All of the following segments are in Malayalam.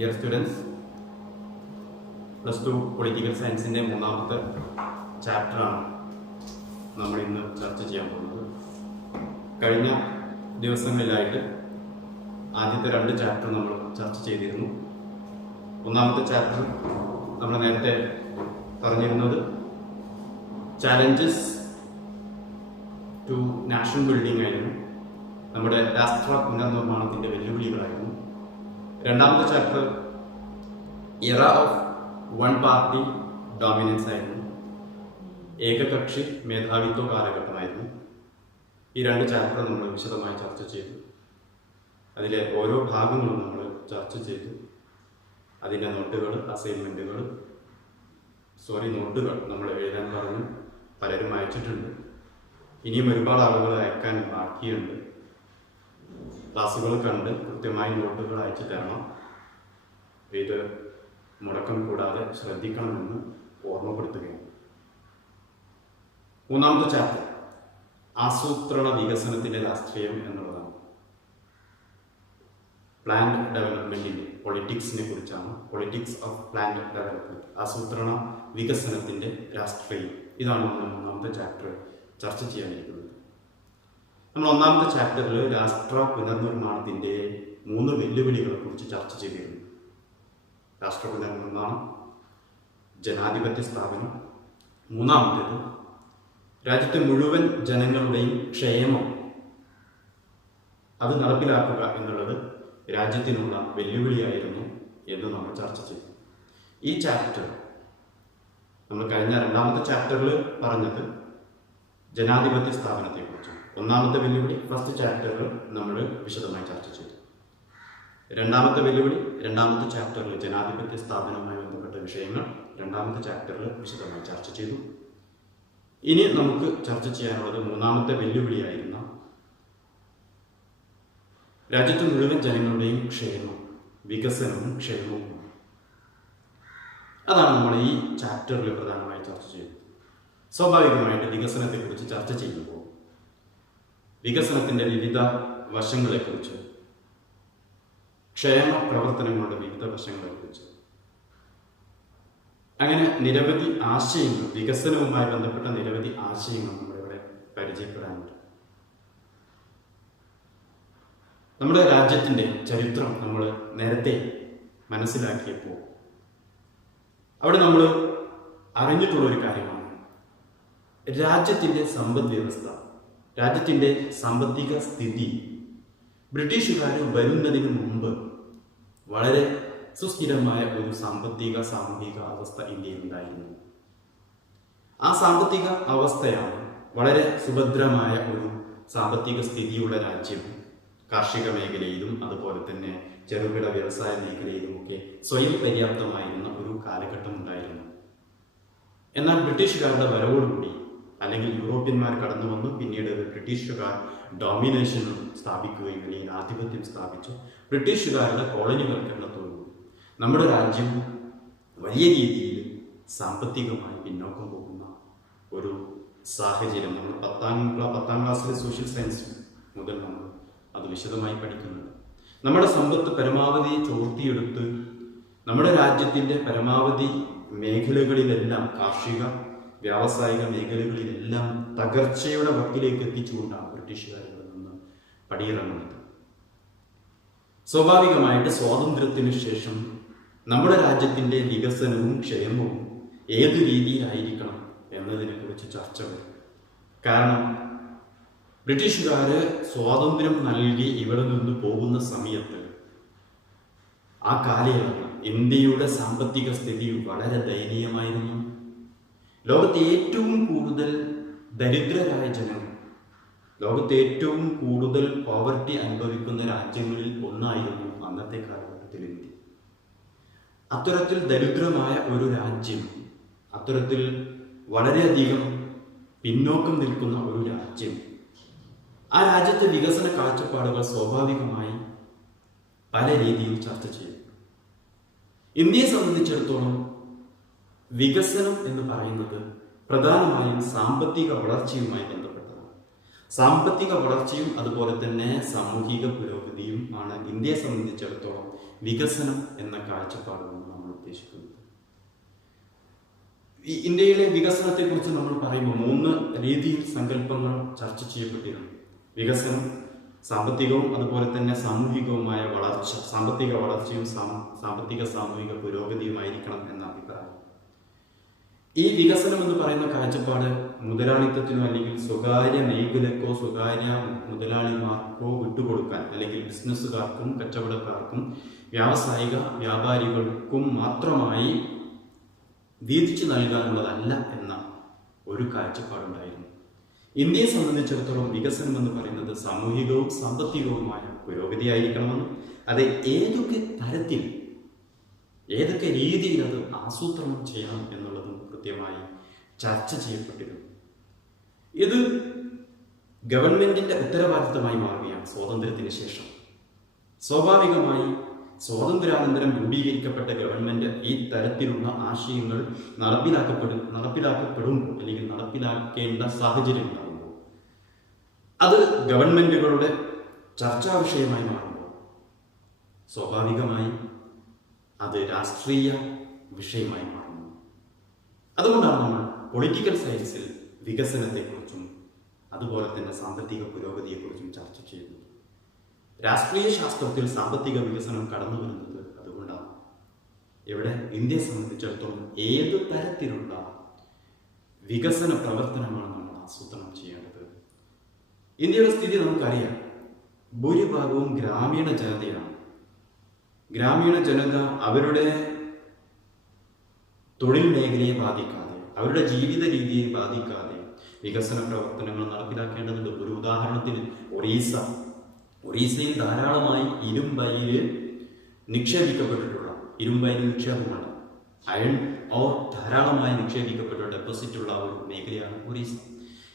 ഡിയർ സ്റ്റുഡൻസ്, +2 പൊളിറ്റിക്കൽ സയൻസിൻ്റെ മൂന്നാമത്തെ ചാപ്റ്ററാണ് നമ്മൾ ഇന്ന് ചർച്ച ചെയ്യാൻ പോകുന്നത്. കഴിഞ്ഞ ദിവസങ്ങളിലായിട്ട് ആദ്യത്തെ 2 ചാപ്റ്റർ നമ്മൾ ചർച്ച ചെയ്തിരുന്നു. ഒന്നാമത്തെ ചാപ്റ്റർ നമ്മൾ നേരത്തെ പറഞ്ഞിരുന്നത് ചാലഞ്ചസ് ടു നാഷണൽ ബിൽഡിംഗ് ആയിരുന്നു, നമ്മുടെ രാഷ്ട്ര പുനർനിർമ്മാണത്തിൻ്റെ വെല്ലുവിളികളായിരുന്നു. രണ്ടാമത്തെ ചാപ്റ്റർ ഇറ ഓഫ് വൺ പാർട്ടി ഡോമിനൻസ് ആയിരുന്നു, ഏകകക്ഷി മേധാവിത്വ കാലഘട്ടമായിരുന്നു. ഈ 2 ചാപ്റ്റർ നമ്മൾ വിശദമായി ചർച്ച ചെയ്തു. അതിലെ ഓരോ ഭാഗങ്ങളും നമ്മൾ ചർച്ച ചെയ്തു. അതിൻ്റെ നോട്ടുകൾ നമ്മൾ എഴുതാൻ പറഞ്ഞു. പലരും അയച്ചിട്ടുണ്ട്. ഇനിയും ഒരുപാട് ആളുകൾ അയക്കാൻ ബാക്കിയുണ്ട്. ക്ലാസ്സുകൾ കണ്ട് കൃത്യമായി നോട്ടുകൾ അയച്ചു തരണം. ഇത് മുടക്കം കൂടാതെ ശ്രദ്ധിക്കണമെന്ന് ഓർമ്മപ്പെടുത്തുകയാണ്. മൂന്നാമത്തെ ചാപ്റ്റർ ആസൂത്രണ വികസനത്തിൻ്റെ രാഷ്ട്രീയം എന്നുള്ളതാണ്. പ്ലാൻഡ് ഡെവലപ്മെന്റിന്റെ പൊളിറ്റിക്സിനെ കുറിച്ചാണ്. പൊളിറ്റിക്സ് ഓഫ് പ്ലാൻഡ് ഡെവലപ്മെന്റ്, ആസൂത്രണ വികസനത്തിന്റെ രാഷ്ട്രീയം. ഇതാണ് നമ്മൾ മൂന്നാമത്തെ ചാപ്റ്റർ ചർച്ച ചെയ്യാനിരിക്കുന്നത്. നമ്മൾ ഒന്നാമത്തെ ചാപ്റ്ററിൽ രാഷ്ട്ര പുനർനിർമ്മാണത്തിന്റെ 3 വെല്ലുവിളികളെ കുറിച്ച് ചർച്ച ചെയ്തിരുന്നു. രാഷ്ട്ര പുനർനിർമ്മാണം, ജനാധിപത്യ സ്ഥാപനം, മൂന്നാമത്തേത് രാജ്യത്തെ മുഴുവൻ ജനങ്ങളുടെയും ക്ഷേമം അത് നടപ്പിലാക്കുക എന്നുള്ളത് രാജ്യത്തിനുള്ള വെല്ലുവിളിയായിരുന്നു എന്ന് നമ്മൾ ചർച്ച ചെയ്തു. ഈ ചാപ്റ്റർ നമ്മൾ കഴിഞ്ഞ 2ാമത്തെ ചാപ്റ്ററിൽ പറഞ്ഞത് ജനാധിപത്യ സ്ഥാപനത്തെക്കുറിച്ച്. ഒന്നാമത്തെ വെല്ലുവിളി ഫസ്റ്റ് ചാപ്റ്ററിൽ നമ്മൾ വിശദമായി ചർച്ച ചെയ്തു. 2ാമത്തെ വെല്ലുവിളി 2ാമത്തെ ചാപ്റ്ററിൽ ജനാധിപത്യ സ്ഥാപനവുമായി ബന്ധപ്പെട്ട വിഷയങ്ങൾ 2ാമത്തെ ചാപ്റ്ററിൽ വിശദമായി ചർച്ച ചെയ്തു. ഇനി നമുക്ക് ചർച്ച ചെയ്യാനുള്ളത് 3ാമത്തെ വെല്ലുവിളിയായിരുന്ന രാജ്യത്തെ മുഴുവൻ ജനങ്ങളുടെയും ക്ഷേമം, വികസനവും ക്ഷേമവും. അതാണ് നമ്മൾ ഈ ചാപ്റ്ററിൽ പ്രധാനമായി ചർച്ച ചെയ്യുന്നത്. സ്വാഭാവികമായിട്ട് വികസനത്തെക്കുറിച്ച് ചർച്ച ചെയ്യുമ്പോൾ വികസനത്തിന്റെ വിവിധ വശങ്ങളെക്കുറിച്ച്, ക്ഷേമ പ്രവർത്തനങ്ങളുടെ വിവിധ വശങ്ങളെക്കുറിച്ച്, അങ്ങനെ നിരവധി ആശയങ്ങൾ, വികസനവുമായി ബന്ധപ്പെട്ട നിരവധി ആശയങ്ങൾ നമ്മളിവിടെ പരിചയപ്പെടാനുണ്ട്. നമ്മുടെ രാജ്യത്തിൻ്റെ ചരിത്രം നമ്മൾ നേരത്തെ മനസ്സിലാക്കിയപ്പോൾ അവിടെ നമ്മൾ അറിഞ്ഞിട്ടുള്ളൊരു കാര്യമാണ് രാജ്യത്തിൻ്റെ സമ്പദ് വ്യവസ്ഥ, രാജ്യത്തിൻ്റെ സാമ്പത്തിക സ്ഥിതി ബ്രിട്ടീഷുകാർ വരുന്നതിന് മുമ്പ് വളരെ സുസ്ഥിരമായ ഒരു സാമ്പത്തിക അവസ്ഥ ഇന്ത്യയിൽ ഉണ്ടായിരുന്നു. ആ സാമ്പത്തിക അവസ്ഥയാണ് വളരെ സുഭദ്രമായ ഒരു സാമ്പത്തിക സ്ഥിതിയുള്ള രാജ്യം. കാർഷിക മേഖലയിലും അതുപോലെ തന്നെ ചെറുകിട വ്യവസായ മേഖലയിലുമൊക്കെ സ്വയം പര്യാപ്തമായിരുന്ന ഒരു കാലഘട്ടം ഉണ്ടായിരുന്നു. എന്നാൽ ബ്രിട്ടീഷുകാരുടെ വരവോടുകൂടി, അല്ലെങ്കിൽ യൂറോപ്യന്മാർ കടന്നു വന്നു, പിന്നീട് ബ്രിട്ടീഷുകാർ ഡോമിനേഷൻ സ്ഥാപിക്കുകയും അല്ലെങ്കിൽ ആധിപത്യം സ്ഥാപിച്ചു. ബ്രിട്ടീഷുകാരുടെ കോളനിവൽക്കരണത്തോടുകൂടി നമ്മുടെ രാജ്യം വലിയ രീതിയിൽ സാമ്പത്തികമായി പിന്നോക്കം പോകുന്ന ഒരു സാഹചര്യം നമ്മൾ 10ാം ക്ലാസ്സിലെ സോഷ്യൽ സയൻസ് മുതൽ നമ്മൾ അത് വിശദമായി പഠിക്കുന്നുണ്ട്. നമ്മുടെ സമ്പത്ത് പരമാവധി ചോർത്തിയെടുത്ത് നമ്മുടെ രാജ്യത്തിൻ്റെ പരമാവധി മേഖലകളിലെല്ലാം, കാർഷിക വ്യാവസായിക മേഖലകളിലെല്ലാം തകർച്ചയുടെ വക്കിലേക്ക് എത്തിച്ചുകൊണ്ടാണ് ബ്രിട്ടീഷുകാരിൽ നിന്ന് പടിയിറങ്ങുന്നത്. സ്വാഭാവികമായിട്ട് സ്വാതന്ത്ര്യത്തിന് ശേഷം നമ്മുടെ രാജ്യത്തിൻ്റെ വികസനവും ക്ഷേമവും ഏതു രീതിയിലായിരിക്കണം എന്നതിനെ കുറിച്ച് ചർച്ച വരും. കാരണം ബ്രിട്ടീഷുകാര് സ്വാതന്ത്ര്യം നൽകി ഇവിടെ നിന്ന് പോകുന്ന സമയത്ത് ആ കാലയളവ് ഇന്ത്യയുടെ സാമ്പത്തിക സ്ഥിതി വളരെ ദയനീയമായിരുന്നു. ലോകത്തെ ഏറ്റവും കൂടുതൽ ദരിദ്രരായ ജനങ്ങൾ, ലോകത്തെ ഏറ്റവും കൂടുതൽ പോവർട്ടി അനുഭവിക്കുന്ന രാജ്യങ്ങളിൽ ഒന്നായിരുന്നു അന്നത്തെ കാലഘട്ടത്തിൽ ഇന്ത്യ. അത്തരത്തിൽ ദരിദ്രമായ ഒരു രാജ്യം, അത്തരത്തിൽ വളരെയധികം പിന്നോക്കം നിൽക്കുന്ന ഒരു രാജ്യം, ആ രാജ്യത്തെ വികസന കാഴ്ചപ്പാടുകൾ സ്വാഭാവികമായി പല രീതിയിൽ ചർച്ച ചെയ്യും. ഇന്ത്യയെ സംബന്ധിച്ചിടത്തോളം വികസനം എന്ന് പറയുന്നത് പ്രധാനമായും സാമ്പത്തിക വളർച്ചയുമായി ബന്ധപ്പെട്ടതാണ്. സാമ്പത്തിക വളർച്ചയും അതുപോലെ തന്നെ സാമൂഹിക പുരോഗതിയും ആണ് ഇന്ത്യയെ സംബന്ധിച്ചിടത്തോളം വികസനം എന്ന കാഴ്ചപ്പാടുകൊണ്ട് നമ്മൾ ഉദ്ദേശിക്കുന്നത്. ഇന്ത്യയിലെ വികസനത്തെക്കുറിച്ച് നമ്മൾ പറയുമ്പോൾ 3 രീതിയിൽ സങ്കല്പങ്ങൾ ചർച്ച ചെയ്യപ്പെട്ടിരുന്നു. വികസനം സാമ്പത്തികവും അതുപോലെ തന്നെ സാമൂഹികവുമായ വളർച്ച, സാമ്പത്തിക വളർച്ചയും സാമ്പത്തിക സാമൂഹിക പുരോഗതിയുമായിരിക്കണം എന്ന അഭിപ്രായം. ഈ വികസനം എന്ന് പറയുന്ന കാഴ്ചപ്പാട് മുതലാളിത്തത്തിനോ അല്ലെങ്കിൽ സ്വകാര്യ മേഖലക്കോ സ്വകാര്യ മുതലാളിമാർക്കോ വിട്ടുകൊടുക്കാൻ, അല്ലെങ്കിൽ ബിസിനസ്സുകാർക്കും കച്ചവടക്കാർക്കും വ്യാപാരികൾക്കും മാത്രമായി വീതിച്ചു നൽകാനുള്ളതല്ല എന്ന ഒരു കാഴ്ചപ്പാടുണ്ടായിരുന്നു. ഇന്ത്യയെ സംബന്ധിച്ചിടത്തോളം വികസനം എന്ന് പറയുന്നത് സാമൂഹികവും സാമ്പത്തികവുമായ പുരോഗതിയായിരിക്കണമെന്നും അത് ഏതൊക്കെ തരത്തിൽ ഏതൊക്കെ രീതിയിൽ അത് ആസൂത്രണം ചെയ്യണം എന്നുള്ളതും കൃത്യമായി ചർച്ച ചെയ്യപ്പെട്ടിരുന്നു. ഇത് ഗവൺമെന്റിന്റെ ഉത്തരവാദിത്തമായി മാറുകയാണ് സ്വാതന്ത്ര്യത്തിന് ശേഷം. സ്വാഭാവികമായി സ്വാതന്ത്ര്യാനന്തരം രൂപീകരിക്കപ്പെട്ട ഗവൺമെന്റ് ഈ തരത്തിലുള്ള ആശയങ്ങൾ നടപ്പിലാക്കപ്പെടുമ്പോൾ അല്ലെങ്കിൽ നടപ്പിലാക്കേണ്ട സാഹചര്യം ഉണ്ടാകുമ്പോൾ അത് ഗവൺമെന്റുകളുടെ ചർച്ചാ വിഷയമായി മാറുമ്പോൾ സ്വാഭാവികമായി അത് രാഷ്ട്രീയ വിഷയമായി മാറുന്നു. അതുകൊണ്ടാണ് നമ്മൾ പൊളിറ്റിക്കൽ സയൻസിൽ വികസനത്തെക്കുറിച്ചും അതുപോലെ തന്നെ സാമ്പത്തിക പുരോഗതിയെക്കുറിച്ചും ചർച്ച ചെയ്യുന്നത്. രാഷ്ട്രീയ ശാസ്ത്രത്തിൽ സാമ്പത്തിക വികസനം കടന്നു വരുന്നത് അതുകൊണ്ടാണ്. ഇവിടെ ഇന്ത്യയെ സംബന്ധിച്ചിടത്തോളം ഏത് തരത്തിലുള്ള വികസന പ്രവർത്തനമാണ് നമ്മൾ ആസൂത്രണം ചെയ്യേണ്ടത്? ഇന്ത്യയുടെ സ്ഥിതി നമുക്കറിയാം. ഭൂരിഭാഗവും ഗ്രാമീണ ജനതയാണ്. ഗ്രാമീണ ജനത അവരുടെ തൊഴിൽ മേഖലയെ ബാധിക്കാതെ, അവരുടെ ജീവിത രീതിയെ ബാധിക്കാതെ വികസന പ്രവർത്തനങ്ങൾ നടപ്പിലാക്കേണ്ടതുണ്ട്. ഒരു ഉദാഹരണത്തിന് ഒറീസയിൽ ധാരാളമായി ഇരുമ്പയിൽ നിക്ഷേപമുണ്ട്. അയൺ ഓർ ധാരാളമായി നിക്ഷേപിക്കപ്പെട്ട ഡെപ്പോസിറ്റുള്ള ഒരു മേഖലയാണ് ഒറീസ.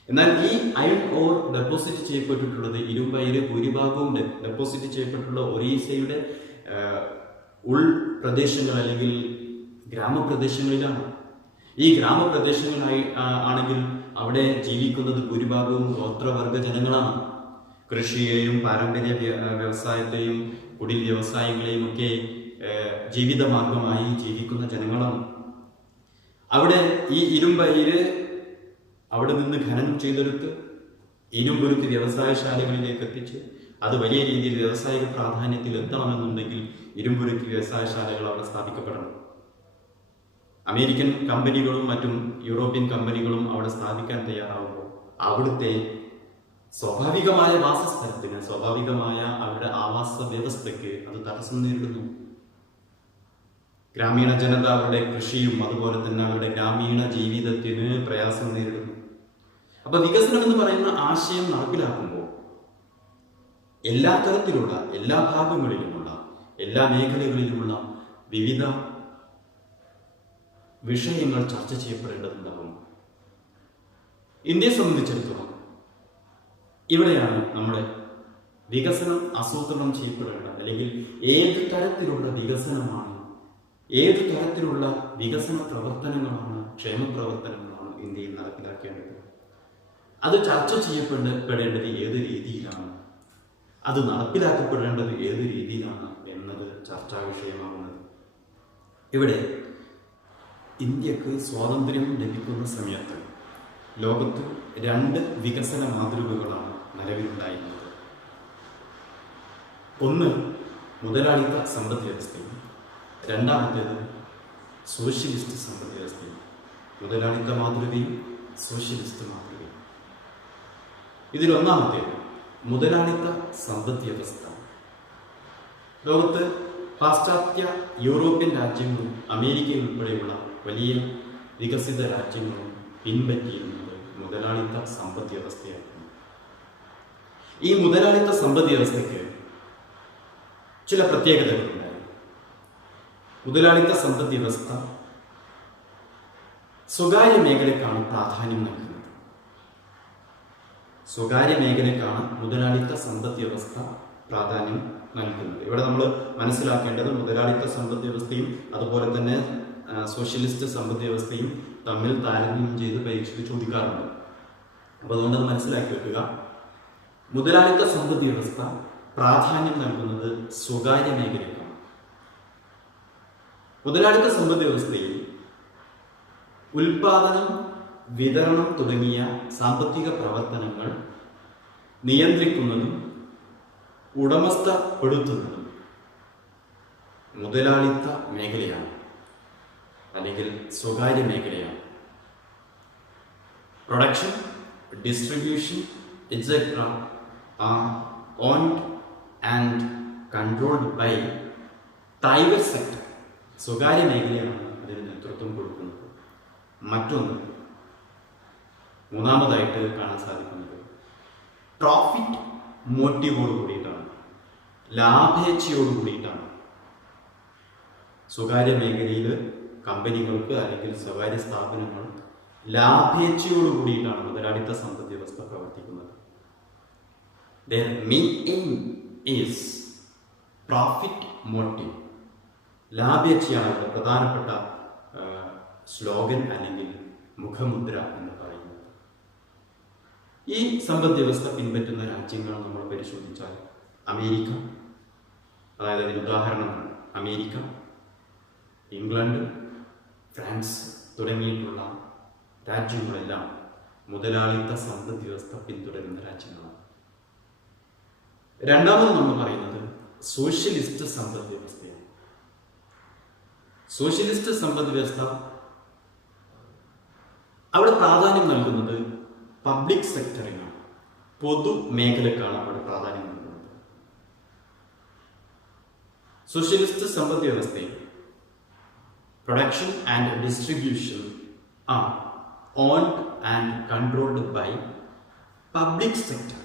എന്നാൽ ഈ അയൺ ഓർ ഡെപ്പോസിറ്റ് ചെയ്യപ്പെട്ടിട്ടുള്ളത് ഇരുമ്പയിൽ ഭൂരിഭാഗവും ഡെപ്പോസിറ്റ് ചെയ്യപ്പെട്ടുള്ള ഒറീസയുടെ ഉൾപ്രദേശങ്ങൾ അല്ലെങ്കിൽ ഗ്രാമപ്രദേശങ്ങളിലാണ്. ഈ ഗ്രാമപ്രദേശങ്ങളായി ആണെങ്കിൽ അവിടെ ജീവിക്കുന്നത് ഭൂരിഭാഗവും ഗോത്രവർഗ ജനങ്ങളാണ്. കൃഷിയെയും പാരമ്പര്യ വ്യവസായത്തെയും കുടിൽ വ്യവസായങ്ങളെയും ഒക്കെ ജീവിതമാർഗമായി ജീവിക്കുന്ന ജനങ്ങളാണ്. അവിടെ ഈ ഇരുമ്പയിര് അവിടെ നിന്ന് ഖനനം ചെയ്തെടുത്ത് ഇരുമ്പുരുക്ക് വ്യവസായശാലകളിലേക്ക് എത്തിച്ച് അത് വലിയ രീതിയിൽ വ്യവസായിക പ്രാധാന്യത്തിൽ എത്തണമെന്നുണ്ടെങ്കിൽ ഇരുമ്പുരുക്ക് വ്യവസായശാലകൾ അവിടെ സ്ഥാപിക്കപ്പെടണം. അമേരിക്കൻ കമ്പനികളും മറ്റും യൂറോപ്യൻ കമ്പനികളും അവിടെ സ്ഥാപിക്കാൻ തയ്യാറാവുമ്പോൾ അവിടുത്തെ സ്വാഭാവികമായ വാസസ്ഥലത്തിന്, സ്വാഭാവികമായ അവരുടെ ആവാസ വ്യവസ്ഥയ്ക്ക് അത് തടസ്സം നേരിടുന്നു. ഗ്രാമീണ ജനത അവരുടെ കൃഷിയും അതുപോലെ തന്നെ അവരുടെ ഗ്രാമീണ ജീവിതത്തിന് പ്രയാസം നേരിടുന്നു. അപ്പൊ വികസനം എന്ന് പറയുന്ന ആശയം നടപ്പിലാക്കുമ്പോൾ എല്ലാ തരത്തിലുള്ള, എല്ലാ ഭാഗങ്ങളിലുമുള്ള, എല്ലാ മേഖലകളിലുമുള്ള വിവിധ വിഷയങ്ങൾ ചർച്ച ചെയ്യപ്പെടേണ്ടതുണ്ടാകും. ഇന്ത്യയെ സംബന്ധിച്ചിടത്തോളം ഇവിടെയാണ് നമ്മുടെ വികസനം ആസൂത്രണം ചെയ്യപ്പെടേണ്ട, അല്ലെങ്കിൽ ഏത് തരത്തിലുള്ള വികസനമാണ്, ഏത് തരത്തിലുള്ള വികസന പ്രവർത്തനങ്ങളാണ്, ക്ഷേമ പ്രവർത്തനങ്ങളാണ് ഇന്ത്യയിൽ നടപ്പിലാക്കേണ്ടത്, അത് ചർച്ച ചെയ്യപ്പെടേണ്ടത് ഏത് രീതിയിലാണ്, അത് നടപ്പിലാക്കപ്പെടേണ്ടത് ഏത് രീതിയിലാണ് എന്നത് ചർച്ചാ വിഷയമാകുന്നത്. ഇവിടെ ഇന്ത്യക്ക് സ്വാതന്ത്ര്യം ലഭിക്കുന്ന സമയത്ത് ലോകത്ത് 2 വികസന മാതൃകകളാണ് നിലവിലുണ്ടായിരുന്നത്. ഒന്ന് മുതലാളിത്ത സമ്പദ് വ്യവസ്ഥയും രണ്ടാമത്തേത് സോഷ്യലിസ്റ്റ് സമ്പദ് വ്യവസ്ഥയും. മുതലാളിത്ത മാതൃകയും സോഷ്യലിസ്റ്റ് മാതൃകയും. ഇതിലൊന്നാമത്തേത് മുതലാളിത്ത സമ്പദ് വ്യവസ്ഥ. ലോകത്ത് പാശ്ചാത്യ യൂറോപ്യൻ രാജ്യങ്ങളും അമേരിക്കയും ഉൾപ്പെടെയുള്ള വലിയ വികസിത രാജ്യങ്ങളും പിൻപറ്റിയിരുന്നത് മുതലാളിത്ത സമ്പദ് വ്യവസ്ഥയായിരുന്നു. ഈ മുതലാളിത്ത സമ്പദ് വ്യവസ്ഥയ്ക്ക് ചില പ്രത്യേകതകളുണ്ടായിരുന്നു. മുതലാളിത്ത സമ്പദ് വ്യവസ്ഥ സ്വകാര്യ മേഖലയ്ക്കാണ് പ്രാധാന്യം നൽകുന്നത്. സ്വകാര്യ മേഖലയ്ക്കാണ് മുതലാളിത്ത സമ്പദ് വ്യവസ്ഥ പ്രാധാന്യം നൽകുന്നത്. ഇവിടെ നമ്മൾ മനസ്സിലാക്കേണ്ടത് മുതലാളിത്ത സമ്പദ് വ്യവസ്ഥയും അതുപോലെ തന്നെ സോഷ്യലിസ്റ്റ് സമ്പദ് വ്യവസ്ഥയും തമ്മിൽ താരതമ്യം ചെയ്ത് പരീക്ഷയ്ക്ക് ചോദിക്കാറുണ്ട്. അപ്പോൾ അതുകൊണ്ട് അത് മനസ്സിലാക്കി വെക്കുക. മുതലാളിത്ത സമ്പദ് വ്യവസ്ഥ പ്രാധാന്യം നൽകുന്നത് സ്വകാര്യ മേഖലയ്ക്കാണ്. മുതലാളിത്ത സമ്പദ് വ്യവസ്ഥയിൽ ഉൽപാദനം, വിതരണം തുടങ്ങിയ സാമ്പത്തിക പ്രവർത്തനങ്ങൾ നിയന്ത്രിക്കുന്നതും ഉടമസ്ഥപ്പെടുത്തുന്നതും മുതലാളിത്ത മേഖലയാണ്, അല്ലെങ്കിൽ സ്വകാര്യ മേഖലയാണ്. Production, distribution etc. are owned and controlled by private sector. സ്വകാര്യ മേഖലയാണ് അതിന് നേതൃത്വം കൊടുക്കുന്നത്. മറ്റൊന്ന്, മൂന്നാമതായിട്ട് കാണാൻ സാധിക്കുന്നത് പ്രോഫിറ്റ് മോട്ടീവോട് കൂടിയിട്ടാണ്, ലാഭേച്ഛയോട് കൂടിയിട്ടാണ്. സ്വകാര്യ മേഖലയിൽ കമ്പനികൾക്ക് അല്ലെങ്കിൽ സ്വകാര്യ സ്ഥാപനങ്ങൾ ലാഭേച്ഛയോട് കൂടിയിട്ടാണ് മുതലാളിത്ത സമ്പദ് വ്യവസ്ഥ പ്രവർത്തിക്കുന്നത്. Their main aim is profit motive. ലാഭേച്ഛയാണ് ഇവിടെ പ്രധാനപ്പെട്ട സ്ലോഗൻ അല്ലെങ്കിൽ മുഖമുദ്ര എന്ന് പറയുന്നത്. ഈ സമ്പദ് വ്യവസ്ഥ പിൻപറ്റുന്ന രാജ്യങ്ങൾ നമ്മൾ പരിശോധിച്ചാൽ അമേരിക്ക, അതായത് അതിന് ഉദാഹരണമാണ് അമേരിക്ക, ഇംഗ്ലണ്ട്, ഫ്രാൻസ് തുടങ്ങിയിട്ടുള്ള രാജ്യങ്ങളെല്ലാം മുതലാളിത്ത സമ്പദ് വ്യവസ്ഥ പിന്തുടരുന്ന രാജ്യങ്ങളാണ്. രണ്ടാമത് നമ്മൾ പറയുന്നത് സോഷ്യലിസ്റ്റ് സമ്പദ് വ്യവസ്ഥയാണ്. സോഷ്യലിസ്റ്റ് സമ്പദ് വ്യവസ്ഥ അവിടെ പ്രാധാന്യം നൽകുന്നത് പബ്ലിക് സെക്ടറിനാണ്, പൊതു മേഖലക്കാണ് അവിടെ പ്രാധാന്യം നൽകുന്നത്. സോഷ്യലിസ്റ്റ് സമ്പദ് വ്യവസ്ഥയിൽ production and distribution are owned and controlled by public sector.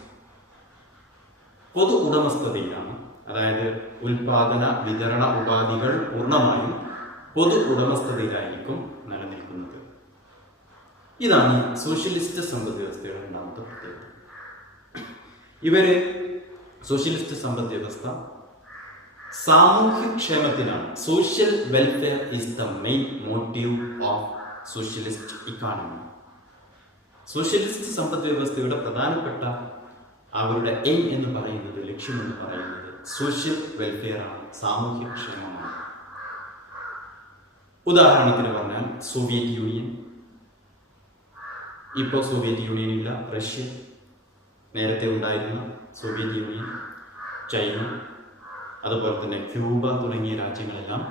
പൊതു ഉടമസ്ഥതയിലാണ്, അതായത് ഉൽപാദന വിതരണ ഉപാധികൾ പൂർണ്ണമായും പൊതു ഉടമസ്ഥതയിലായിരിക്കും നിലനിൽക്കുന്നത്. ഇതാണ് സോഷ്യലിസ്റ്റ് സമ്പദ് വ്യവസ്ഥയുടെ രണ്ടാമത്തെ പ്രത്യേകത. ഇവര് സോഷ്യലിസ്റ്റ് സമ്പദ് വ്യവസ്ഥ സാമൂഹ്യക്ഷേമത്തിനാണ്. Social welfare is the main motive of socialist economy. Socialist സമ്പദ് വ്യവസ്ഥയുടെ പ്രധാനപ്പെട്ട അവരുടെ എയിം എന്ന് പറയുന്നത്, ലക്ഷ്യം എന്ന് പറയുന്നത് സോഷ്യൽ വെൽഫെയർ ആണ്, സാമൂഹ്യക്ഷേമമാണ്. ഉദാഹരണത്തിന് പറഞ്ഞാൽ സോവിയറ്റ് യൂണിയൻ, ഇപ്പോൾ സോവിയറ്റ് യൂണിയൻ ഇല്ല, റഷ്യ, നേരത്തെ ഉണ്ടായിരുന്ന സോവിയറ്റ് യൂണിയൻ, ചൈന, അതുപോലെ തന്നെ ക്യൂബ തുടങ്ങിയ രാജ്യങ്ങളെല്ലാം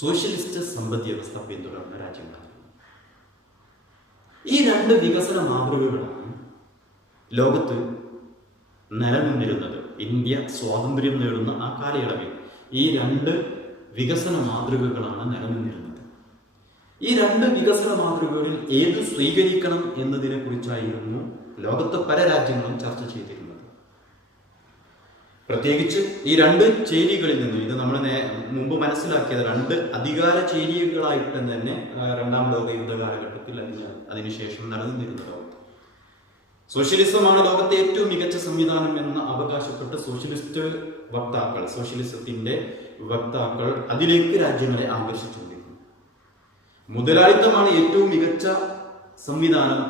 സോഷ്യലിസ്റ്റ് സമ്പദ് വ്യവസ്ഥ പിന്തുടർന്ന രാജ്യങ്ങളാണ്. ഈ രണ്ട് വികസന മാതൃകകളാണ് ലോകത്ത് നിലനിന്നിരുന്നത്. ഇന്ത്യ സ്വാതന്ത്ര്യം നേടുന്ന ആ കാലയളവിൽ ഈ രണ്ട് വികസന മാതൃകകളാണ് നിലനിന്നിരുന്നത്. ഈ രണ്ട് വികസന മാതൃകകളിൽ ഏത് സ്വീകരിക്കണം എന്നതിനെ കുറിച്ചായിരുന്നു ലോകത്തെ പല രാജ്യങ്ങളും ചർച്ച ചെയ്തിരുന്നത്. പ്രത്യേകിച്ച് ഈ രണ്ട് ചേരികളിൽ നിന്നും, ഇത് നമ്മൾ മുമ്പ് മനസ്സിലാക്കിയത് രണ്ട് അധികാര ചേരികളായിട്ട് തന്നെ രണ്ടാം ലോക യുദ്ധ കാലഘട്ടത്തിൽ അതിനുശേഷം നടന്നിരുന്ന ലോകത്ത് സോഷ്യലിസമാണ് ലോകത്തെ ഏറ്റവും മികച്ച സംവിധാനം എന്ന് അവകാശപ്പെട്ട് സോഷ്യലിസ്റ്റ് വക്താക്കൾ, സോഷ്യലിസത്തിന്റെ വക്താക്കൾ അതിലേക്ക് രാജ്യങ്ങളെ ആകർഷിച്ചുകൊണ്ടിരുന്നു. മുതലാളിത്തമാണ് ഏറ്റവും മികച്ച സംവിധാനം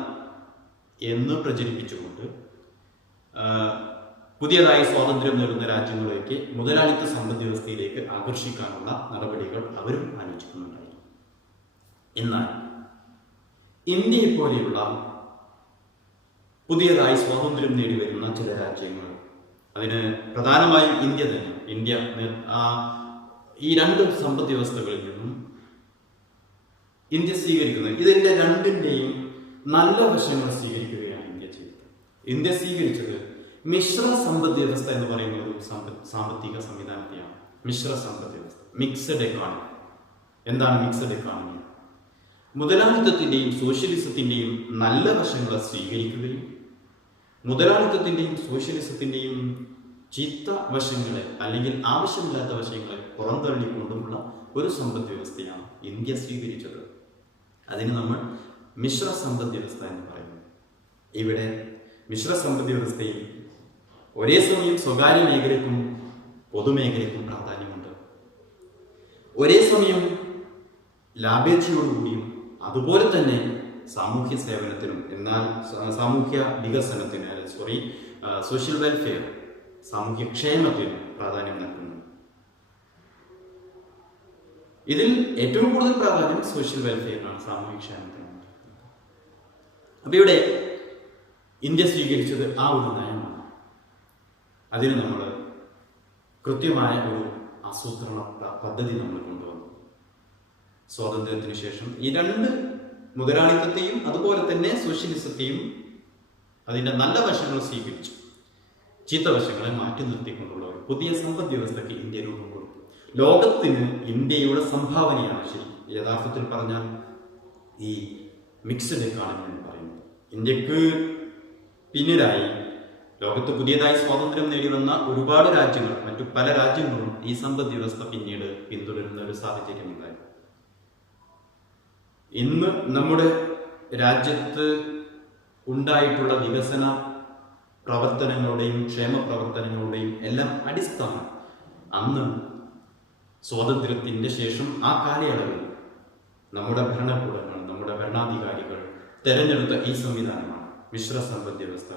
എന്ന് പ്രചരിപ്പിച്ചുകൊണ്ട് പുതിയതായി സ്വാതന്ത്ര്യം നേടുന്ന രാജ്യങ്ങളിലേക്ക് മുതലാളിത്ത സമ്പദ് വ്യവസ്ഥയിലേക്ക് ആകർഷിക്കാനുള്ള നടപടികൾ അവരും ആലോചിക്കുന്നുണ്ടായിരുന്നു. എന്നാൽ ഇന്ത്യയെ പോലെയുള്ള പുതിയതായി സ്വാതന്ത്ര്യം നേടി വരുന്ന ചില രാജ്യങ്ങൾ, അതിന് പ്രധാനമായും ഇന്ത്യ തന്നെ, ഇന്ത്യ ഈ രണ്ട് സമ്പദ് വ്യവസ്ഥകളിൽ നിന്നും ഇന്ത്യ സ്വീകരിക്കുന്നത്, ഇതിന്റെ രണ്ടിന്റെയും നല്ല വശങ്ങൾ സ്വീകരിക്കുകയാണ് ഇന്ത്യ ചെയ്തത്. ഇന്ത്യ സ്വീകരിച്ചത് മിശ്ര സമ്പദ് വ്യവസ്ഥ എന്ന് പറയുന്ന ഒരു സാമ്പത്തിക സംവിധാനത്തെയാണ്. മിശ്ര സമ്പദ് വ്യവസ്ഥ, മിക്സഡ് എക്കോണമി. എന്താണ് മിക്സഡ് എക്കോണമി? മുതലാളിത്തത്തിന്റെയും സോഷ്യലിസത്തിന്റെയും നല്ല വശങ്ങളെ സ്വീകരിക്കുകയും മുതലാളിത്തത്തിന്റെയും സോഷ്യലിസത്തിന്റെയും ചീത്ത വശങ്ങളെ അല്ലെങ്കിൽ ആവശ്യമില്ലാത്ത വശങ്ങളെ പുറന്തള്ളിക്കൊണ്ടുമുള്ള ഒരു സമ്പദ് വ്യവസ്ഥയാണ് ഇന്ത്യ സ്വീകരിച്ചത്. അതിന് നമ്മൾ മിശ്ര സമ്പദ് വ്യവസ്ഥ എന്ന് പറയുന്നു. ഇവിടെ മിശ്ര സമ്പദ് വ്യവസ്ഥയിൽ ഒരേ സമയം സ്വകാര്യ മേഖലയ്ക്കും പൊതുമേഖലയ്ക്കും പ്രാധാന്യമുണ്ട്. ഒരേ സമയം ലാഭേച്ഛയോടുകൂടിയും അതുപോലെ തന്നെ സാമൂഹ്യ സേവനത്തിനും, എന്നാൽ സാമൂഹ്യ വികസനത്തിന് സോഷ്യൽ വെൽഫെയർ, സാമൂഹ്യക്ഷേമത്തിന് പ്രാധാന്യം നൽകുന്നു. ഇതിൽ ഏറ്റവും കൂടുതൽ പ്രാധാന്യം സോഷ്യൽ വെൽഫെയറിനാണ്, സാമൂഹ്യക്ഷേമത്തിനാണ്. അപ്പൊ ഇവിടെ ഇന്ത്യ സ്വീകരിച്ചത് ആ ഒരു നയമാണ്. അതിന് നമ്മൾ കൃത്യമായ ഒരു ആസൂത്രണ പദ്ധതി നമ്മൾ കൊണ്ടുവന്നു. സ്വാതന്ത്ര്യത്തിന് ശേഷം ഈ രണ്ട് മുതലാളിത്തത്തെയും അതുപോലെ തന്നെ സോഷ്യലിസത്തെയും അതിൻ്റെ നല്ല വശങ്ങൾ സ്വീകരിച്ചു, ചീത്ത വശങ്ങളെ മാറ്റി നിർത്തിക്കൊണ്ടുള്ള ഒരു പുതിയ സമ്പദ് വ്യവസ്ഥയ്ക്ക് ഇന്ത്യ രൂപം കൊടുത്തു. ലോകത്തിന് ഇന്ത്യയുടെ സംഭാവനയാണ് ശരി യഥാർത്ഥത്തിൽ പറഞ്ഞാൽ ഈ മിക്സഡ് എക്കോണമി എന്ന് പറയുന്നത്. ഇന്ത്യക്ക് പിന്നിലായി ലോകത്ത് പുതിയതായി സ്വാതന്ത്ര്യം നേടിവന്ന ഒരുപാട് രാജ്യങ്ങൾ, മറ്റു പല രാജ്യങ്ങളും ഈ സമ്പദ് വ്യവസ്ഥ പിന്നീട് പിന്തുടരുന്ന ഒരു സാഹചര്യം ഉണ്ടായി. ഇന്ന് നമ്മുടെ രാജ്യത്ത് ഉണ്ടായിട്ടുള്ള വികസന പ്രവർത്തനങ്ങളുടെയും ക്ഷേമ പ്രവർത്തനങ്ങളുടെയും എല്ലാം അടിസ്ഥാനം അന്ന് സ്വാതന്ത്ര്യത്തിന്റെ ശേഷം ആ കാലയളവിൽ നമ്മുടെ ഭരണകൂടങ്ങൾ, നമ്മുടെ ഭരണാധികാരികൾ തെരഞ്ഞെടുത്ത ഈ സംവിധാനമാണ് മിശ്ര സമ്പദ് വ്യവസ്ഥ.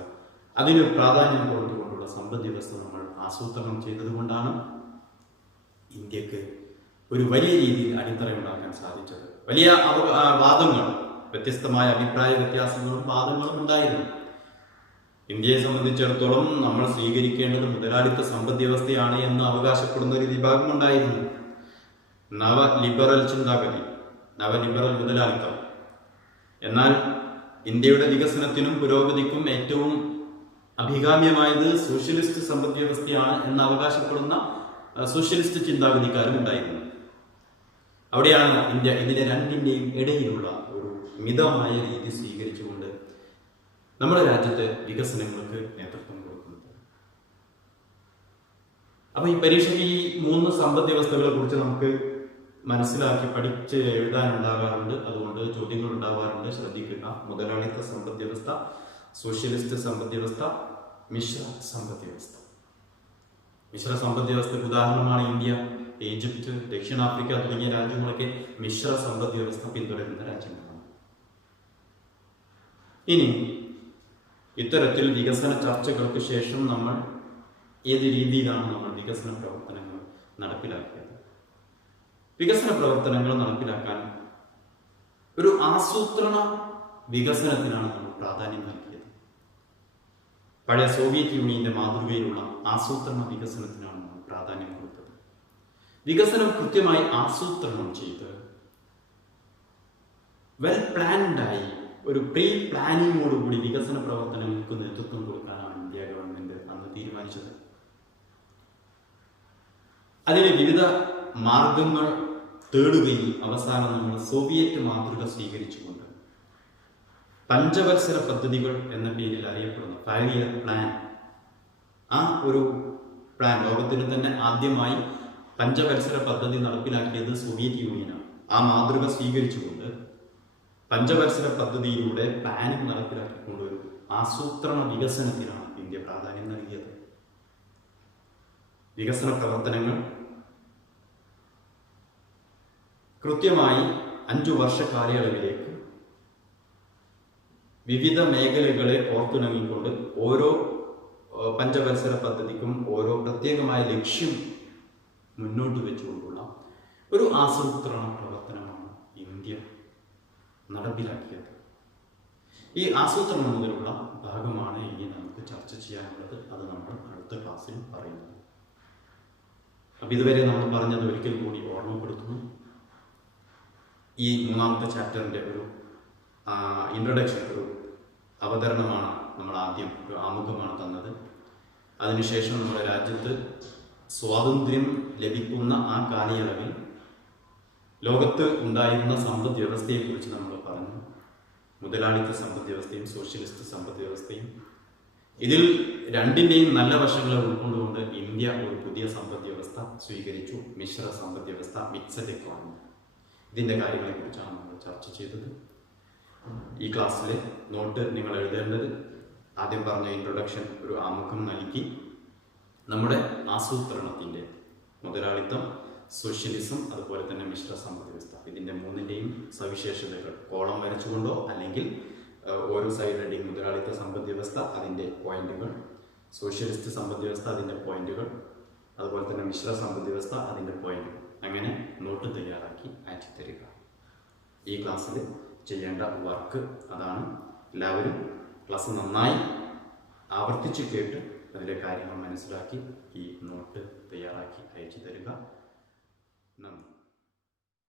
അതിന് പ്രാധാന്യം കൊടുത്തുകൊണ്ടുള്ള സമ്പദ് വ്യവസ്ഥ നമ്മൾ ആസൂത്രണം ചെയ്തതുകൊണ്ടാണ് ഇന്ത്യക്ക് ഒരു വലിയ രീതിയിൽ അടിത്തറയുണ്ടാക്കാൻ സാധിച്ചത്. വലിയ വാദങ്ങൾ, വ്യത്യസ്തമായ അഭിപ്രായ വ്യത്യാസങ്ങളും വാദങ്ങളും ഉണ്ടായിരുന്നു. ഇന്ത്യയെ സംബന്ധിച്ചിടത്തോളം നമ്മൾ സ്വീകരിക്കേണ്ടത് മുതലാളിത്ത സമ്പദ് വ്യവസ്ഥയാണ് എന്ന് അവകാശപ്പെടുന്ന ഒരു വിഭാഗം ഉണ്ടായിരുന്നു. നവ ലിബറൽ ചിന്താഗതി, നവലിബറൽ മുതലാളിത്തം. എന്നാൽ ഇന്ത്യയുടെ വികസനത്തിനും പുരോഗതിക്കും ഏറ്റവും അഭികാമ്യമായത് സോഷ്യലിസ്റ്റ് സമ്പദ് വ്യവസ്ഥയാണ് എന്ന് അവകാശപ്പെടുന്ന സോഷ്യലിസ്റ്റ് ചിന്താഗതിക്കാരും ഉണ്ടായിരുന്നു. അവിടെയാണ് ഇന്ത്യ ഇതിന്റെ രണ്ടിന്റെയും ഇടയിലുള്ള ഒരു മിതമായ രീതി സ്വീകരിച്ചുകൊണ്ട് നമ്മുടെ രാജ്യത്തെ വികസനങ്ങൾക്ക് നേതൃത്വം കൊടുക്കുന്നത്. അപ്പൊ ഈ പരീക്ഷയ്ക്ക് ഈ 3 സമ്പദ് വ്യവസ്ഥകളെ കുറിച്ച് നമുക്ക് മനസ്സിലാക്കി പഠിച്ച് എഴുതാനുണ്ടാകാറുണ്ട്. അതുകൊണ്ട് ചോദ്യങ്ങൾ ഉണ്ടാവാറുണ്ട്, ശ്രദ്ധിക്കുക. മുതലാളിത്ത സമ്പദ് വ്യവസ്ഥ, സോഷ്യലിസ്റ്റ് സമ്പദ് വ്യവസ്ഥ, മിശ്ര സമ്പദ് വ്യവസ്ഥ. മിശ്ര സമ്പദ് വ്യവസ്ഥയ്ക്ക് ഉദാഹരണമാണ് ഇന്ത്യ, ഈജിപ്ത്, ദക്ഷിണാഫ്രിക്ക തുടങ്ങിയ രാജ്യങ്ങളൊക്കെ മിശ്ര സമ്പദ് വ്യവസ്ഥ പിന്തുടരുന്ന രാജ്യങ്ങളാണ്. ഇനി ഇത്തരത്തിൽ വികസന ചർച്ചകൾക്ക് ശേഷം നമ്മൾ ഏത് രീതിയിലാണ് നമ്മൾ വികസന പ്രവർത്തനങ്ങൾ നടപ്പിലാക്കിയത്? വികസന പ്രവർത്തനങ്ങൾ നടപ്പിലാക്കാൻ ഒരു ആസൂത്രണ വികസനത്തിനാണ് നമ്മൾ പ്രാധാന്യം നൽകിയത്. പഴയ സോവിയറ്റ് യൂണിയന്റെ മാതൃകയിലുള്ള ആസൂത്രണ വികസനത്തിനാണ് നമ്മൾ പ്രാധാന്യം കൊടുത്തത്. വികസനം കൃത്യമായി ആസൂത്രണം ചെയ്ത് വെൽ പ്ലാൻഡായി ഒരു പ്രീ പ്ലാനിങ്ങോടുകൂടി വികസന പ്രവർത്തനങ്ങൾക്ക് നേതൃത്വം കൊടുക്കാനാണ് ഇന്ത്യ ഗവൺമെന്റ് അന്ന് തീരുമാനിച്ചത്. അതിന് വിവിധ മാർഗങ്ങൾ തേടുകയും അവസാനം നമ്മൾ സോവിയറ്റ് മാതൃക സ്വീകരിച്ചുകൊണ്ട് പഞ്ചവത്സര പദ്ധതികൾ എന്ന പേരിൽ അറിയപ്പെടുന്ന 5 ഇയർ പ്ലാൻ, ആ ഒരു പ്ലാൻ ലോകത്തിന് തന്നെ ആദ്യമായി പഞ്ചവത്സര പദ്ധതി നടപ്പിലാക്കിയത് സോവിയറ്റ് യൂണിയനാണ്. ആ മാതൃക സ്വീകരിച്ചുകൊണ്ട് പഞ്ചവത്സര പദ്ധതിയിലൂടെ പ്ലാനിംഗ് നടപ്പിലാക്കിക്കൊണ്ട് ഒരു ആസൂത്രണ വികസനത്തിനാണ് ഇന്ത്യ പ്രാധാന്യം നൽകിയത്. വികസന പ്രവർത്തനങ്ങൾ കൃത്യമായി 5 വർഷ കാലയളവിലേക്ക് വിവിധ മേഖലകളെ ഓർത്തിണങ്ങിക്കൊണ്ട് ഓരോ പഞ്ചവത്സര പദ്ധതിക്കും ഓരോ പ്രത്യേകമായ ലക്ഷ്യം മുന്നോട്ട് വെച്ചുകൊണ്ടുള്ള ഒരു ആസൂത്രണ പ്രവർത്തനമാണ് ഇന്ത്യ നടപ്പിലാക്കിയത്. ഈ ആസൂത്രണം മുതലുള്ള ഭാഗമാണ് ഇനി നമുക്ക് ചർച്ച ചെയ്യാനുള്ളത്. അത് നമ്മൾ അടുത്ത ക്ലാസ്സിൽ പറയുന്നത്. അപ്പൊ ഇതുവരെ നമ്മൾ പറഞ്ഞത് ഒരിക്കൽ കൂടി ഓർമ്മപ്പെടുത്തുന്നു. ഈ 3ാമത്തെ ചാപ്റ്ററിന്റെ ഒരു ഇൻട്രൊഡക്ഷൻ, ഒരു അവതരണമാണ് നമ്മൾ ആദ്യം, ഒരു ആമുഖമാണ് തന്നത്. അതിനുശേഷം നമ്മുടെ രാജ്യത്ത് സ്വാതന്ത്ര്യം ലഭിക്കുന്ന ആ കാലയളവിൽ ലോകത്ത് ഉണ്ടായിരുന്ന സമ്പദ് വ്യവസ്ഥയെക്കുറിച്ച് നമ്മൾ പറഞ്ഞു. മുതലാളിത്ത സമ്പദ് വ്യവസ്ഥയും സോഷ്യലിസ്റ്റ് സമ്പദ് വ്യവസ്ഥയും. ഇതിൽ രണ്ടിൻ്റെയും നല്ല വശങ്ങളെ ഉൾക്കൊണ്ടുകൊണ്ട് ഇന്ത്യ ഒരു പുതിയ സമ്പദ് വ്യവസ്ഥ സ്വീകരിച്ചു, മിശ്ര സമ്പദ് വ്യവസ്ഥ, മിക്സഡ് എക്കോണമി. ഇതിൻ്റെ കാര്യങ്ങളെക്കുറിച്ചാണ് നമ്മൾ ചർച്ച ചെയ്തത്. ഈ ക്ലാസ്സിലെ നോട്ട് നിങ്ങൾ എഴുതേണ്ടത് ആദ്യം പറഞ്ഞ ഇൻട്രൊഡക്ഷൻ ഒരു ആമുഖം നൽകി നമ്മുടെ ആസൂത്രണത്തിൻ്റെ മുതലാളിത്തം, സോഷ്യലിസം, അതുപോലെ തന്നെ മിശ്ര സമ്പദ് വ്യവസ്ഥ, ഇതിൻ്റെ 3ൻ്റെയും സവിശേഷതകൾ കോളം വരച്ചുകൊണ്ടോ അല്ലെങ്കിൽ ഓരോ സൈഡ് ഹെഡിങ് മുതലാളിത്ത സമ്പദ് വ്യവസ്ഥ, അതിൻ്റെ പോയിന്റുകൾ, സോഷ്യലിസ്റ്റ് സമ്പദ് വ്യവസ്ഥ അതിൻ്റെ പോയിന്റുകൾ, അതുപോലെ തന്നെ മിശ്ര സമ്പദ് വ്യവസ്ഥ അതിൻ്റെ പോയിന്റുകൾ, അങ്ങനെ നോട്ട് തയ്യാറാക്കി അയച്ചു തരിക. ഈ ക്ലാസ്സിൽ ചെയ്യേണ്ട വർക്ക് അതാണ്. എല്ലാവരും ക്ലാസ് നന്നായി ആവർത്തിച്ച് കേട്ട് അതിലെ കാര്യങ്ങൾ മനസ്സിലാക്കി ഈ നോട്ട് തയ്യാറാക്കി അയച്ചു തരിക. നന്ദി.